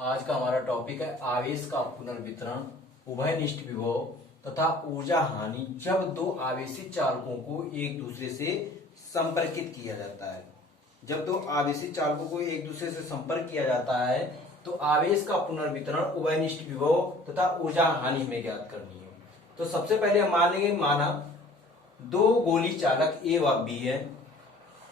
आज का हमारा टॉपिक है आवेश का पुनर्वितरण, उभयनिष्ठ विभव तथा ऊर्जा हानि जब दो आवेशित चालकों को एक दूसरे से संपर्कित किया जाता है। जब दो आवेशित चालकों को एक दूसरे से संपर्क किया जाता है तो आवेश का पुनर्वितरण, उभयनिष्ठ विभव तथा ऊर्जा हानि हमें ज्ञात करनी है। तो सबसे पहले हम मान लेंगे, माना दो गोली चालक ए व बी है,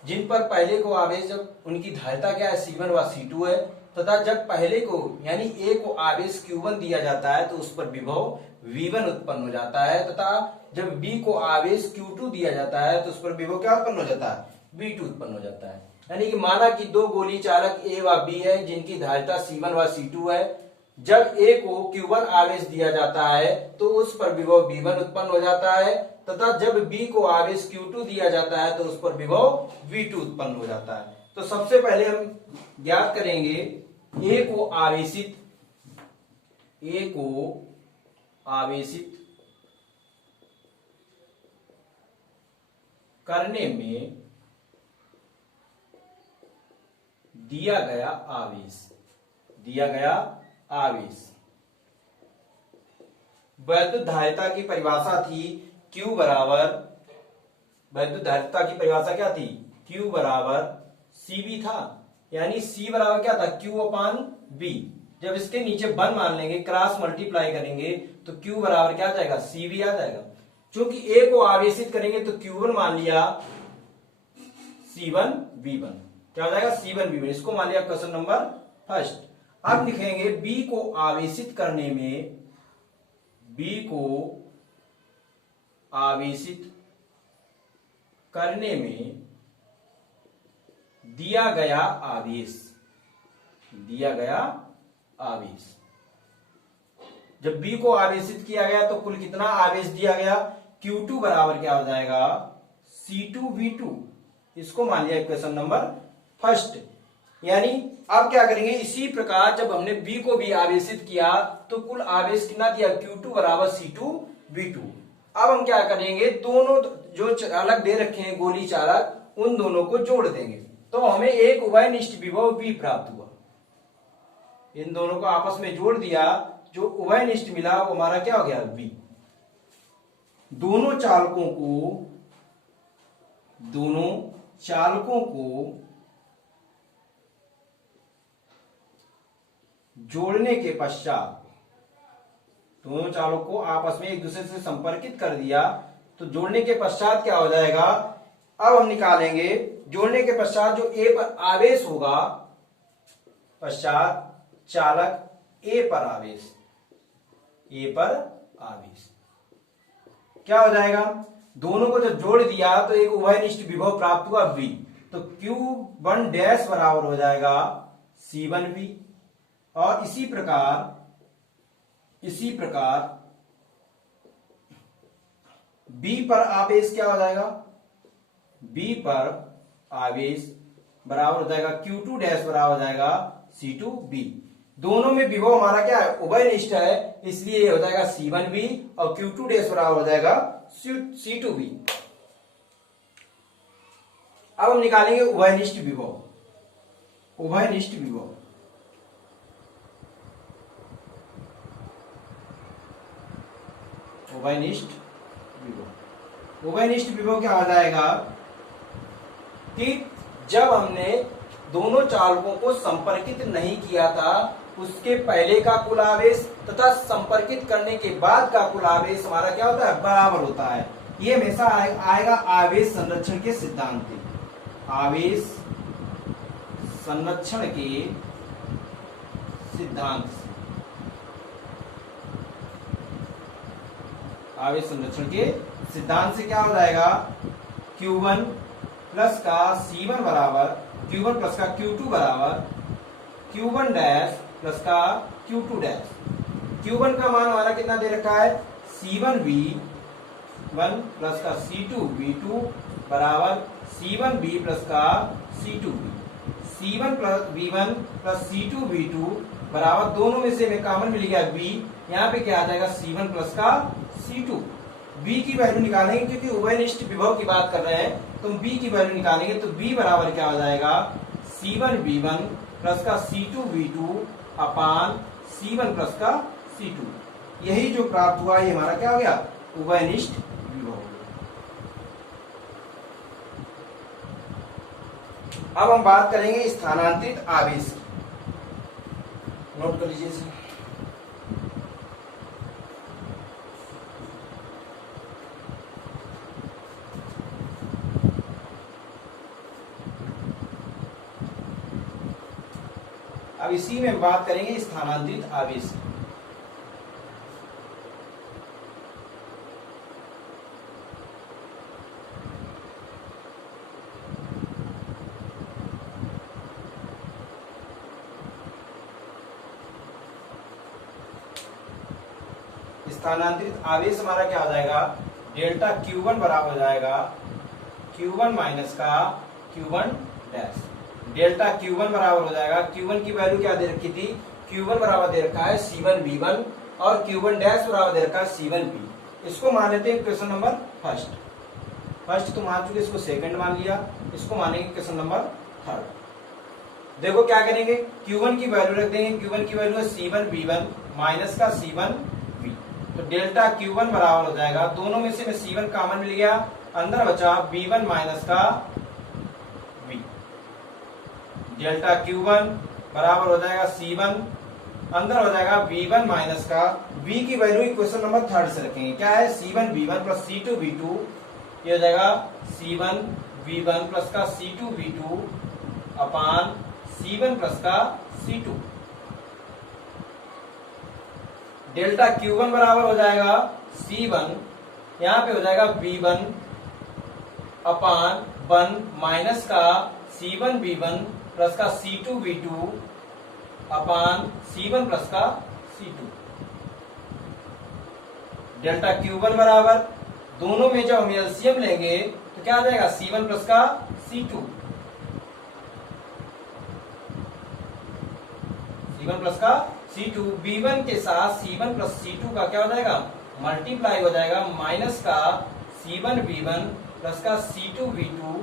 जिन पर पहले को आवेश, जब उनकी धारिता क्या है C1 व C2 है, तथा जब पहले को यानी ए को आवेश Q1 दिया जाता है तो उस पर विभव V1 उत्पन्न हो जाता है, तथा जब B को आवेश Q2 दिया जाता है तो उस पर विभव क्या उत्पन्न हो जाता है, V2 उत्पन्न हो जाता है। यानी कि माना कि दो गोली चालक A व B है जिनकी धारिता C1 व C2 है, जब A को Q1 आवेश दिया जाता है तो उस पर विभव V1 उत्पन्न हो जाता है, तथा जब B को आवेश Q2 दिया जाता है तो उस पर विभव V2 उत्पन्न हो जाता है। तो सबसे पहले हम ज्ञात करेंगे A को आवेशित करने में दिया गया आवेश वैद्युत धारिता की परिभाषा थी Q बराबर, वैद्युत धारिता की परिभाषा क्या थी, Q बराबर CB था, यानी C बराबर क्या था, Q अपान B। जब इसके नीचे 1 मान लेंगे, क्रॉस मल्टीप्लाई करेंगे तो Q बराबर क्या आ जाएगा, CB आ जाएगा। क्योंकि A को आवेशित करेंगे तो Q1 मान लिया C1 V1, क्या हो जाएगा C1 V1, इसको मान लिया क्वेश्चन नंबर फर्स्ट। अब लिखेंगे B को आवेशित करने में दिया गया आवेश। जब B को आवेशित किया गया तो कुल कितना आवेश दिया गया, Q2 बराबर क्या हो जाएगा, C2 V2, इसको मान लिया इक्वेशन नंबर फर्स्ट। यानी अब क्या करेंगे, इसी प्रकार जब हमने B को भी आवेशित किया तो कुल आवेश कितना दिया, Q2 बराबर C2 V2। अब हम क्या करेंगे, दोनों जो चालक दे रखे हैं गोली चालक, उन दोनों को जोड़ देंगे तो हमें एक उभयनिष्ठ विभव V प्राप्त हुआ। इन दोनों को आपस में जोड़ दिया, जो उभयनिष्ठ मिला वो हमारा क्या हो गया, V। दोनों चालकों को जोड़ने के पश्चात, दोनों चालकों को आपस में एक दूसरे से संपर्कित कर दिया तो जोड़ने के पश्चात क्या हो जाएगा, अब हम निकालेंगे जोड़ने के पश्चात जो A पर आवेश होगा, पश्चात चालक A पर आवेश क्या हो जाएगा, दोनों को जब जोड़ दिया तो एक उभयनिष्ठ विभव प्राप्त हुआ V। तो Q1 डैश बराबर हो जाएगा C1V, और इसी प्रकार B पर आवेश क्या हो जाएगा, B पर आवेश बराबर हो जाएगा Q2 डैश बराबर हो जाएगा C2V। दोनों में विभव हमारा क्या है, उभयनिष्ठ है, इसलिए ये हो जाएगा C1V और Q2 डैश बराबर हो जाएगा C2V। अब हम निकालेंगे उभयनिष्ठ विभव। उभयनिष्ठ विभव क्या हो जाएगा कि जब हमने दोनों चालकों को संपर्कित नहीं किया था, उसके पहले का कुल आवेश तथा संपर्कित करने के बाद का कुल आवेश हमारा क्या होता है, बराबर होता है। ये हमेशा आएगा आवेश संरक्षण के सिद्धांत से। आवेश संरक्षण के सिद्धांत से क्या हो जाएगा, Q1 प्लस का C1 बराबर, Q1 प्लस का Q2 बराबर Q1 डैश प्लस का Q2 डैश। Q1 का मान हमारा कितना दे रखा है, C1V1 प्लस का C2V2 बराबर C1V प्लस का C2V। C1 plus V1 plus C2V2 बराबर, दोनों में से हमें कॉमन मिल गया V, यहाँ पे क्या आ जाएगा C1 प्लस का C2। B की वैल्यू निकालेंगे क्योंकि उभयनिष्ठ विभव की बात कर रहे हैं तो B की वैल्यू निकालेंगे तो B बराबर क्या हो जाएगा C1V1 प्लस का C2V2 अपान C1 प्लस का C2। यही जो प्राप्त हुआ ये हमारा क्या हो गया, उभयनिष्ठ विभव हो गया। अब हम बात करेंगे स्थानांतरित आवेश की। नोट कर लीजिए इसे। अब इसी में बात करेंगे स्थानांतरित आवेश की। स्थानांतरित आवेश हमारा क्या हो जाएगा, डेल्टा Q1 बराबर हो जाएगा Q1 माइनस का Q1 डैश। डेल्टा Q1 बराबर हो जाएगा, Q1 की वैल्यू क्या दे रखी थी, Q1 बराबर दे रखा है C1V1 और Q1 डैश बराबर दे रखा है C1P। इसको मान लेते हैं क्वेश्चन नंबर फर्स्ट तो मान चुके, इसको सेकंड मान लिया, इसको मानेंगे क्वेश्चन नंबर थर्ड। देखो क्या करेंगे, Q1 की वैल्यू रख देंगे, Q1 की वैल्यू है C1V1 माइनस का C1V। तो डेल्टा Q1 बराबर हो जाएगा, दोनों में से मैं C1 कॉमन मिल गया, अंदर बचा V1 माइनस का V। डेल्टा Q1 बराबर हो जाएगा C1, अंदर हो जाएगा V1 माइनस का V की वैल्यू इक्वेशन नंबर थर्ड से रखेंगे, क्या है C1V1 प्लस C2V2। ये हो जाएगा C1V1 प्लस का C2V2 अपान C1 प्लस का C2। डेल्टा Q1 बराबर हो जाएगा C1, यहां पे हो जाएगा V1 अपान 1 माइनस का C1V1 प्लस का C2V2 अपान C1 प्लस का C2। डेल्टा Q1 बराबर, दोनों में जब हम एलसीएम लेंगे तो क्या आ जाएगा C1 प्लस का C2, C1 प्लस का C2। V1 के साथ C1 प्लस C2 का क्या हो जाएगा, मल्टीप्लाई हो जाएगा, माइनस का C1V1 प्लस का C2V2।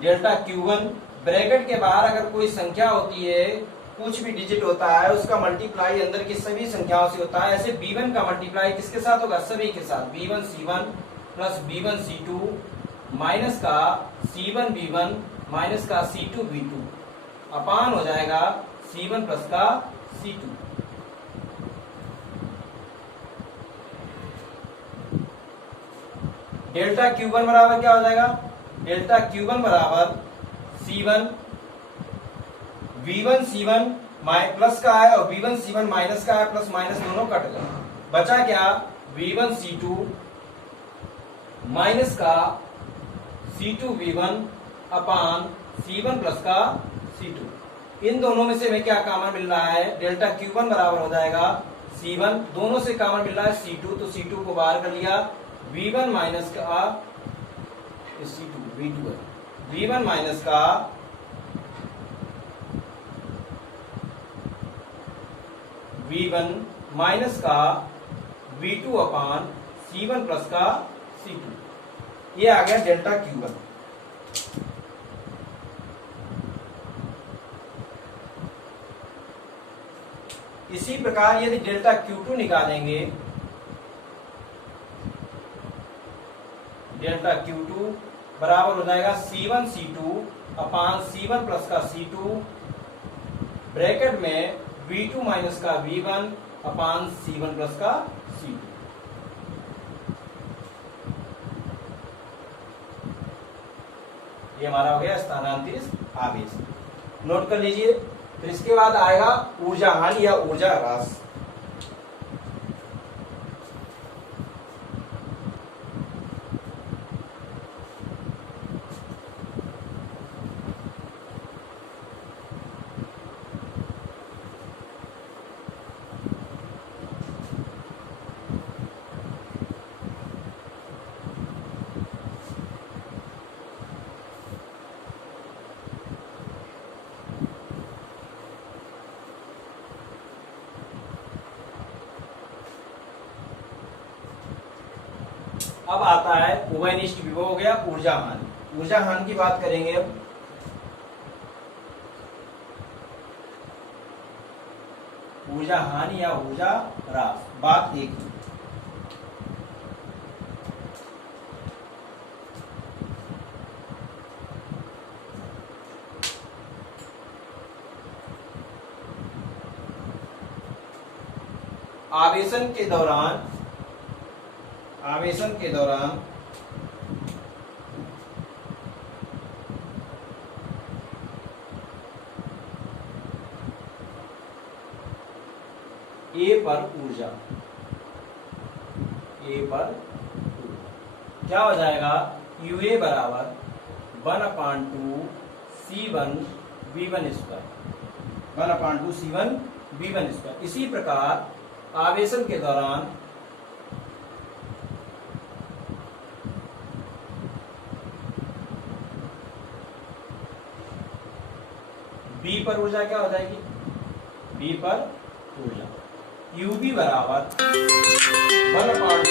डेल्टा Q1, ब्रैकेट के बाहर अगर कोई संख्या होती है, कुछ भी डिजिट होता है, उसका मल्टीप्लाई अंदर की सभी संख्याओं से होता है। ऐसे B1 का मल्टीप्लाई किसके साथ होगा, सभी के साथ, B1 C1 plus B1 C2 minus का C1 V1 माइनस का C2 V2 अपान हो जाएगा C1 प्लस का C2। डेल्टा Q1 बराबर क्या हो जाएगा, डेल्टा Q1 बराबर C1 V1 C1 प्लस का है और V1 C1 माइनस का है, प्लस माइनस दोनों कट गए, बचा क्या V1 C2 माइनस का C2 V1 अपान C1 प्लस का C2। इन दोनों में से हमें क्या कॉमन मिल रहा है, डेल्टा Q1 बराबर हो जाएगा C1, दोनों से कॉमन मिल रहा है C2, तो C2 को बाहर कर लिया, V1 माइनस का C2 V2 है, V1 माइनस का V1 माइनस का V2 अपान C1 प्लस का C2। ये आ गया डेल्टा Q1। इसी प्रकार यदि डेल्टा Q2 निकालेंगे, डेल्टा Q2 बराबर हो जाएगा C1 C2 अपान C1 प्लस का C2 ब्रैकेट में V2 माइनस का V1 अपान C1 प्लस का C2। ये हमारा हो गया स्थानांतरित आवेश। नोट कर लीजिए। फिर इसके बाद आएगा ऊर्जा हानि या ऊर्जा ह्रास। अब आता है उभयनिष्ठ विभव हो गया ऊर्जा हानि। ऊर्जा हानि की बात करेंगे अब। ऊर्जा हानि या ऊर्जा ह्रास, बात एक ही। आवेशन के दौरान ए पर ऊर्जा क्या हो जाएगा, यूए बराबर 1/2 C1 V1 square, 1/2 C1 V1 square. इसी प्रकार आवेशन के दौरान बी पर ऊर्जा क्या हो जाएगी, बी पर ऊर्जा यूबी बराबर 1/2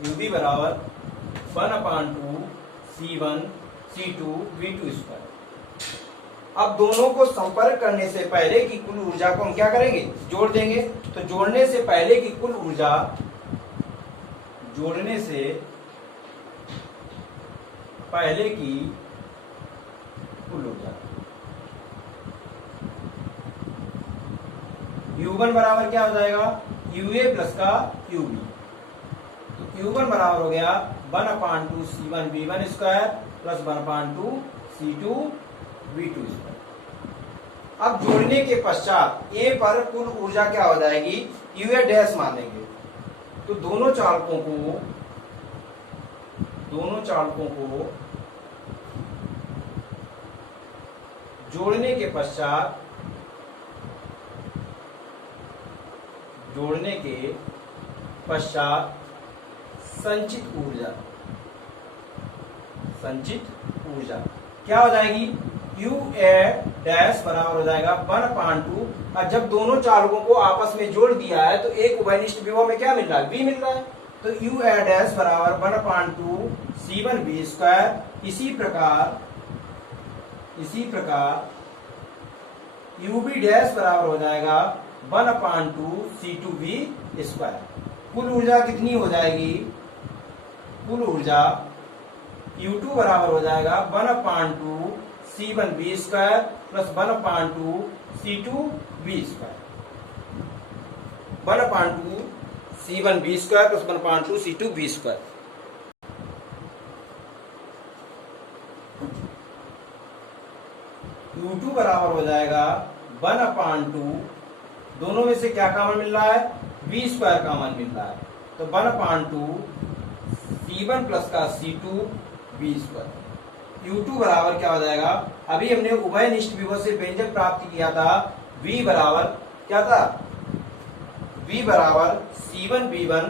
यूबी बराबर 1/2 C1 C2 V2 स्क्वायर। अब दोनों को संपर्क करने से पहले की कुल ऊर्जा को हम क्या करेंगे, जोड़ देंगे। तो जोड़ने से पहले की कुल ऊर्जा, U1 बराबर क्या हो जाएगा, यूए प्लस का यूबी। तो Q1 बराबर हो गया 1/2 C1 V1 square plus 1/2 C2 V2 square. अब जोड़ने के पश्चात ए पर कुल ऊर्जा क्या हो जाएगी, यूए डैश मानेंगे। तो दोनों चालकों को जोड़ने के पश्चात संचित ऊर्जा क्या हो जाएगी, यू ए डैश बराबर हो जाएगा 1/2। और जब दोनों चालकों को आपस में जोड़ दिया है तो एक उभयनिष्ठ विभव में क्या मिल रहा है, वी मिल रहा है। तो यू ए डैश बराबर 1/2 C1 V स्क्वायर। इसी प्रकार यूबी डैश बराबर हो जाएगा 1/2 C2 V स्क्वायर। कुल ऊर्जा कितनी हो जाएगी, कुल ऊर्जा U2 बराबर हो जाएगा 1/2 C1 V square plus 1/2 C2 V square, 1/2 C1 V square plus 1/2 C2 V square. U2 बराबर हो जाएगा 1/2, दोनों में से क्या कॉमन मिल रहा है, V स्क्वायर कॉमन मिल रहा है। तो 1/2 C1 प्लस का C2 V स्क्वायर। U2 बराबर क्या हो जाएगा, अभी हमने उभयनिष्ठ विभव से व्यंजक प्राप्त किया था, V बराबर क्या था, V बराबर C1 V1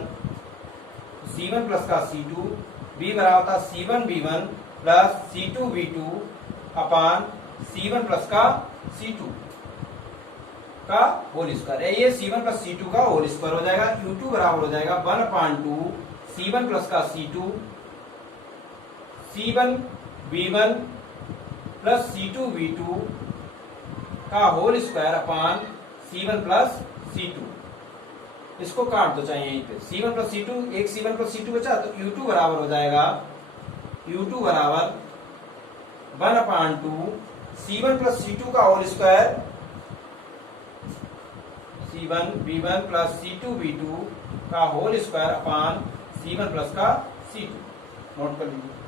प्लस का C2, V बराबर था C1 V1 plus C2 V2 अपान C1 प्लस का C2 का होल स्क्वायर। ये C1 प्लस C2 का होल स्क्वायर हो जाएगा। U2 बराबर हो जाएगा 1/2 C1 प्लस का C2 C1 V1 plus C2 V2 का whole square upon C1 plus C2। इसको काट दो चाहे यहीं पे, C1 प्लस C2, एक C1 प्लस C2 बचा। तो U2 बराबर हो जाएगा, U2 बराबर 1/2 C1 प्लस C2 का whole square, C1 V1 plus C2 V2 का whole square upon C1 plus का C2। नोट कर लीजिए।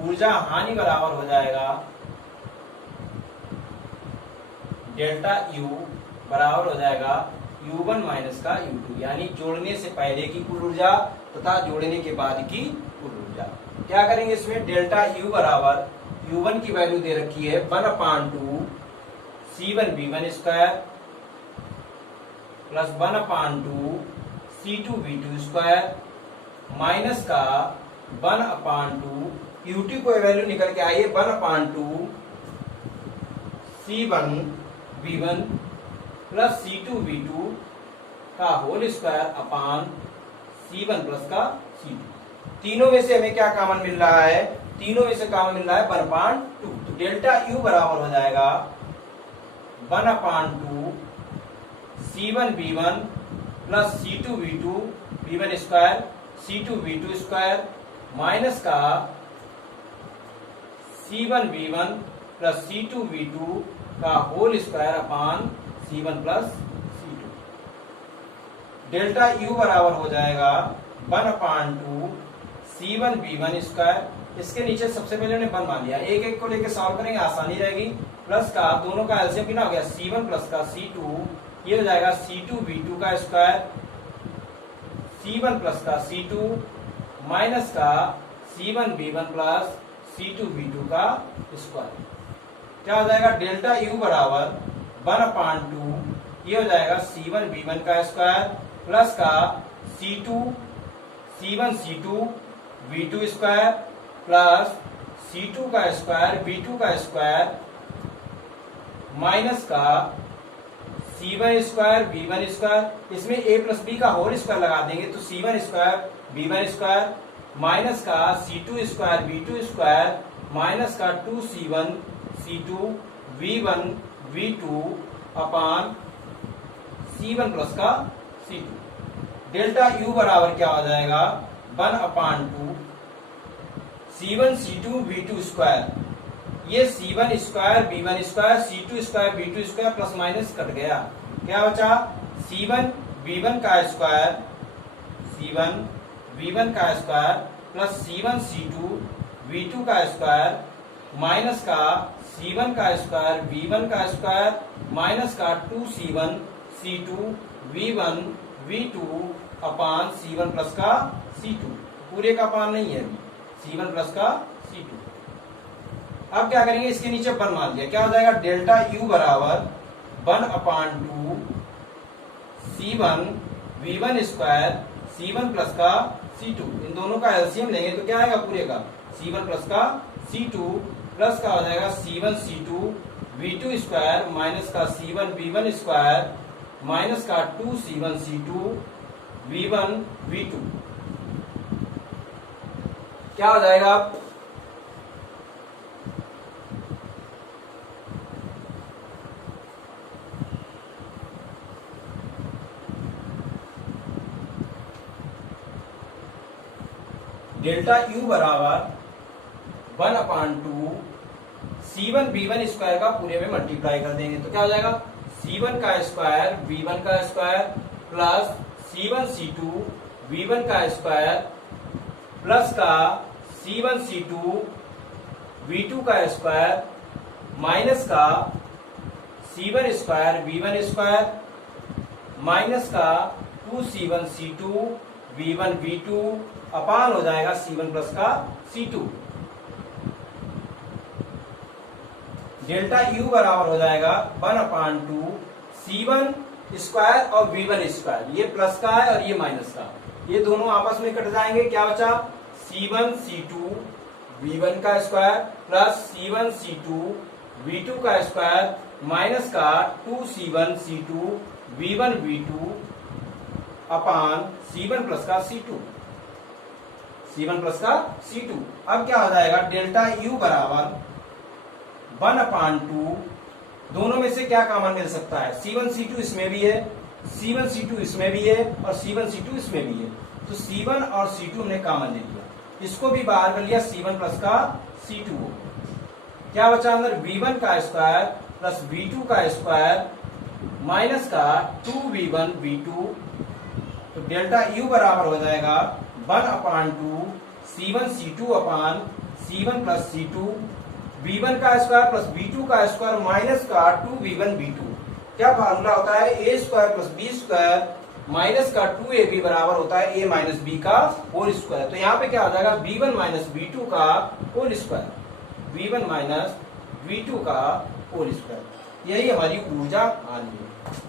ऊर्जा हानि बराबर हो जाएगा डेल्टा U बराबर हो जाएगा U1 माइनस का U2, यानी जोड़ने से पहले की कुल ऊर्जा तथा जोड़ने के बाद की कुल ऊर्जा। क्या करेंगे इसमें, डेल्टा यू बराबर U1 की वैल्यू दे रखी है 1/2 C1V1 square plus 1/2 C2V2 square minus का 1/2 Q2 को वैल्यू निकल के आई है 1/2 C1V1 प्लस C2V2 का whole square upon C1 plus का C2। तीनों में से हमें क्या कॉमन मिल रहा है, तीनों में से कॉमन मिल रहा है 1/2। तो डेल्टा यू बराबर हो जाएगा 1/2 C1V1 plus C2V2 V1 square C2V2 square minus का C1V1 प्लस C2V2 का whole square upon C1 plus C2। Delta U बराबर हो जाएगा 1/2 C1V1 स्क्वायर, इसके नीचे सबसे पहले हमने 1 मान लिया, एक एक को लेके सॉल्व करेंगे आसानी रहेगी, प्लस का दोनों का एलसीएम कितना हो गया C1 प्लस का C2, ये हो जाएगा C2V2 का स्क्वायर C1 प्लस का C2 माइनस का C1V1 प्लस C2V2 का स्क्वायर। क्या हो जाएगा, डेल्टा यू बराबर 1/2 ये हो जाएगा C1V1 का स्क्वायर प्लस का C1 C2 V2 square plus C2 का स्क्वायर V2 का स्क्वायर माइनस का C1 स्क्वायर V1 स्क्वायर, इसमें a प्लस b का होल स्क्वायर लगा देंगे तो C1 square V1 square minus का C2 square V2 square minus का 2C1 C2 V1 V2 अपान C1 प्लस का C2। डेल्टा यू बराबर क्या हो जाएगा 1/2 C1 C2 V2 स्क्वायर, ये C1 square V1 square C2 square V2 square plus minus cut गया, क्या बचा C1 V1 का स्क्वायर C1 V1 का square plus C1 C2 V2 का स्क्वायर माइनस का C1 का स्क्वायर V1 का स्क्वायर माइनस का 2C1 C2 V1 V2 अपान C1 प्लस का C2, पूरे का अपान नहीं है अभी, C1 प्लस का C2। अब क्या करेंगे, इसके नीचे 1 मान लिया, क्या हो जाएगा डेल्टा यू बराबर 1/2 C1 V1 square C1 plus का C2, इन दोनों का एलसीएम लेंगे तो क्या आएगा पूरे का C1 प्लस का C2 प्लस का हो जाएगा C1 C2 V2 square minus का C1 V1 स्क्वायर माइनस का 2C1 C2 V1 V2। क्या हो जाएगा, डेल्टा यू बराबर 1/2 C1 V1 स्क्वायर का पूरे में मल्टीप्लाई कर देंगे तो क्या हो जाएगा C1 का स्क्वायर V1 का square plus C1 C2 V1 का स्क्वायर प्लस का C1 C2 V2 का स्क्वायर माइनस का C1 square V1 square minus का 2C1 C2 V1 V2 अपान हो जाएगा C1 प्लस का C2। डेल्टा यू बराबर हो जाएगा 1/2 C1 स्क्वायर और V1 स्क्वायर, ये प्लस का है और ये माइनस का, ये दोनों आपस में कट जाएंगे, क्या बचा C1 C2 V1 का square plus C1 C2 V2 का स्क्वायर माइनस का 2C1 C2 V1 V2 अपान C1 प्लस का C2, C1 प्लस का C2। अब क्या हो जाएगा डेल्टा यू बराबर 1/2, दोनों में से क्या कॉमन मिल सकता है, C1 C2 इसमें भी है, C1 C2 इसमें भी है और C1 C2 इसमें भी है, तो C1 और C2 हमने कॉमन ले लिया, इसको भी बाहर कर लिया C1 प्लस का C2 हो, क्या बचा अंदर V1 का स्क्वायर प्लस V2 का स्क्वायर माइनस का 2V1 V2, तो डेल्टा यू बराबर हो जाएगा 1/2 C1 C2 अपान C1 प्लस C2 V1 का स्क्वायर प्लस V2 का स्क्वायर माइनस का 2V1 V2। क्या फार्मूला होता है, A square plus B square minus का 2ab बराबर होता है a माइनस बी का होल स्क्वायर। तो यहाँ पे क्या आ जाएगा b1 माइनस b2 का whole square, b1 minus b2 का होल स्क्वायर। यही हमारी ऊर्जा हानि है।